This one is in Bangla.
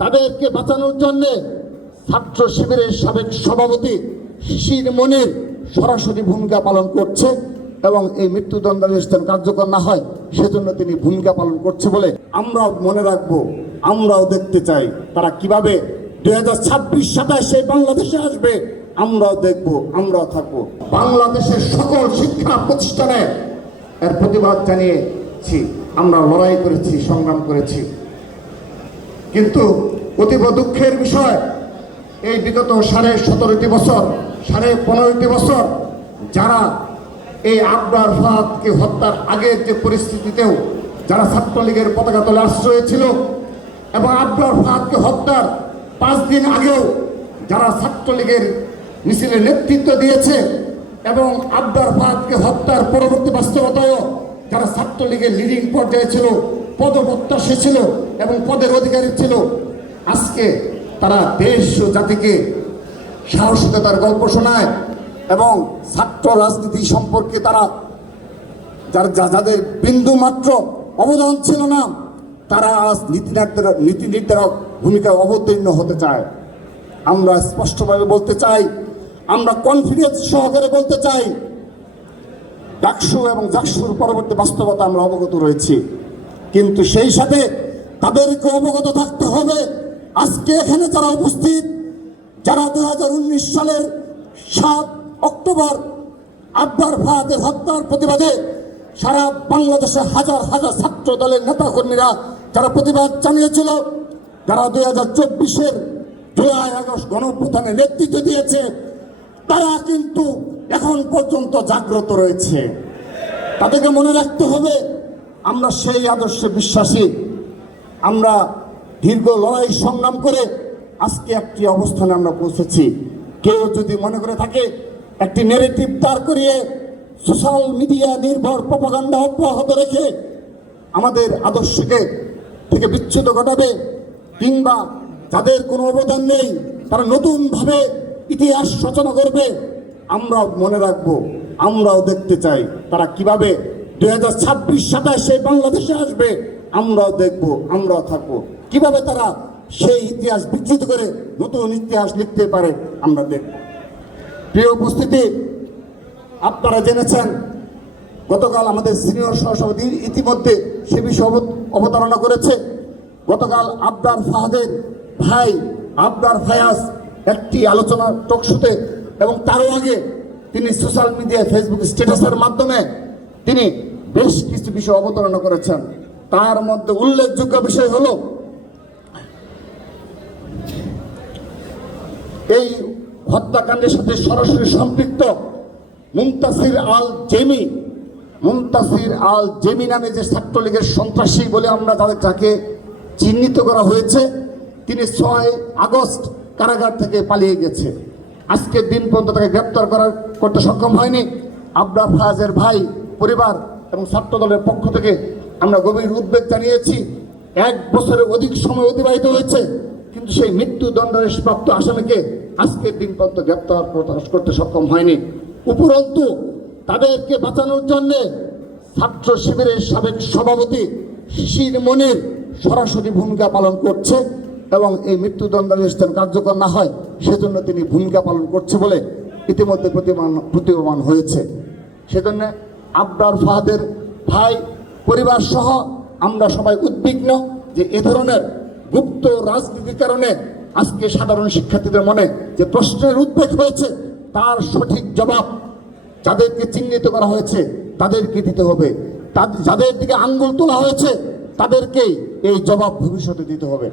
তাদেরকে বাঁচানোর জন্য ছাত্র শিবিরের সাবেক সভাপতি শিশির মনির সরাসরি ভূমিকা পালন করছে এবং এই মৃত্যুদণ্ডাদেশ কার্যকর না হয়, সেজন্য তিনি ভূমিকা পালন করছে বলে আমরাও মনে রাখব, আমরাও দেখতে চাই তারা কীভাবে দুই হাজার ছাব্বিশ সাতাশ বাংলাদেশে আসবে, আমরাও দেখব, আমরাও থাকব। বাংলাদেশের সকল শিক্ষা প্রতিষ্ঠানে এর প্রতিবাদ জানিয়েছি, আমরা লড়াই করেছি, সংগ্রাম করেছি। কিন্তু অতীব দুঃখের বিষয়, এই বিগত সাড়ে সতেরোটি বছর, সাড়ে পনেরোটি বছর যারা এই আবরার ফাহাদকে হত্যার আগের যে পরিস্থিতিতেও যারা ছাত্রলীগের পতাকা তলে আশ্রয় ছিল এবং আবরার ফাহাদকে হত্যার পাঁচ দিন আগেও যারা ছাত্রলীগের মিছিলের নেতৃত্ব দিয়েছে এবং আবরার ফাহাদকে হত্যার পরবর্তী বাস্তবতায়ও যারা ছাত্রলীগের লিডিং পর্যায়ে ছিল পদপ্রত্যাশী ছিল এবং পদের অধিকারী ছিল। আজকে তারা দেশ ও জাতিকে সাহসিকতার গল্প শোনায় এবং ছাত্র রাজনীতি সম্পর্কে তারা যার যা- যাদের বিন্দু মাত্র অবদান ছিল না, তারা আজ নীতি নির্ধারক নীতি নির্ধারক ভূমিকায় অবতীর্ণ হতে চায়। আমরা স্পষ্টভাবে বলতে চাই, আমরা কনফিডেন্স সহকারে বলতে চাই, ডাকসু এবং জাকসুর পরবর্তী বাস্তবতা আমরা অবগত রয়েছি। কিন্তু সেই সাথে তাদেরকে অবগত থাকতে হবে। আজকে এখানে যারা উপস্থিত, যারা দু হাজার উনিশ সালের সাত অক্টোবর আব্বার ফাহাদের হত্যার প্রতিবাদে সারা বাংলাদেশে হাজার হাজার ছাত্র দলের নেতাকর্মীরা যারা প্রতিবাদ জানিয়েছিল, যারা দুই হাজার চব্বিশের জুলাই, আগস্ট গণপ্রধানে নেতৃত্ব দিয়েছে, তারা কিন্তু এখন পর্যন্ত জাগ্রত রয়েছে। তাদেরকে মনে রাখতে হবে আমরা সেই আদর্শে বিশ্বাসী। আমরা দীর্ঘ লড়াই সংগ্রাম করে আজকে একটি অবস্থানে আমরা পৌঁছেছি। কেউ যদি মনে করে থাকে, একটি নেগেটিভ দাঁড় করিয়ে সোশ্যাল মিডিয়া নির্ভর প্রপাগান্ডা অব্যাহত রেখে আমাদের আদর্শকে থেকে বিচ্ছুত ঘটাবে, কিংবা যাদের কোনো অবদান নেই, তারা নতুনভাবে ইতিহাস রচনা করবে, আমরাও মনে রাখব, আমরাও দেখতে চাই তারা কীভাবে দুই হাজার ছাব্বিশ সাতাশ বাংলাদেশে আসবে, আমরাও দেখব, আমরাও থাকব। কীভাবে তারা সেই ইতিহাস বিকৃত করে নতুন ইতিহাস লিখতে পারে, আমরা দেখব। প্রিয় উপস্থিতি, আপনারা জেনেছেন, গতকাল আমাদের সিনিয়র সহসভাপতি ইতিমধ্যে সে বিষয়ে অবত- অবতারণা করেছে। গতকাল আবদার ফাহাদের ভাই, আবদার ফায়াস একটি আলোচনা টকশুতে এবং তারও আগে তিনি সোশ্যাল মিডিয়ায় ফেসবুক স্ট্যাটাসের মাধ্যমে তিনি বেশ কিছু বিষয় অবতারণা করেছেন। তার মধ্যে উল্লেখযোগ্য বিষয় হলো, এই হত্যাকাণ্ডের সাথে সরাসরি সম্পৃক্ত মুমতাসির আল জেমি মুমতাসির আল জেমি নামে যে ছাত্রলীগের সন্ত্রাসী বলে আমরা তাদের তাকে চিহ্নিত করা হয়েছে, তিনি ছয় আগস্ট কারাগার থেকে পালিয়ে গেছে। আজকের দিন পর্যন্ত তাকে গ্রেপ্তার করার করতে সক্ষম হয়নি। আবরা ফায়াজের ভাই, পরিবার এবং ছাত্র দলের পক্ষ থেকে আমরা গভীর উদ্বেগ জানিয়েছি। এক বছরের অধিক সময় অতিবাহিত হয়েছে, কিন্তু সেই মৃত্যুদণ্ডাদেশ প্রাপ্ত আসামিকে আজকের দিন পর্যন্ত গ্রেপ্তার প্রকাশ করতে সক্ষম হয়নি। উপরন্তু, তাদেরকে বাঁচানোর জন্য ছাত্র শিবিরের সাবেক সভাপতি শিশির মনির সরাসরি ভূমিকা পালন করছে এবং এই মৃত্যুদণ্ডাদেশ যেন কার্যকর না হয়, সেজন্য তিনি ভূমিকা পালন করছে বলে ইতিমধ্যে প্রতিমান প্রতীয়মান হয়েছে। সেজন্য আবরার ফাহাদের ভাই, পরিবার সহ আমরা সবাই উদ্বিগ্ন যে এ ধরনের গুপ্ত রাজনীতির কারণে আজকে সাধারণ শিক্ষার্থীদের মনে যে প্রশ্নের উদ্বেগ হয়েছে, তার সঠিক জবাব যাদেরকে চিহ্নিত করা হয়েছে, তাদেরকে দিতে হবে। যাদের দিকে আঙ্গুল তোলা হয়েছে, তাদেরকেই এই জবাব ভবিষ্যতে দিতে হবে।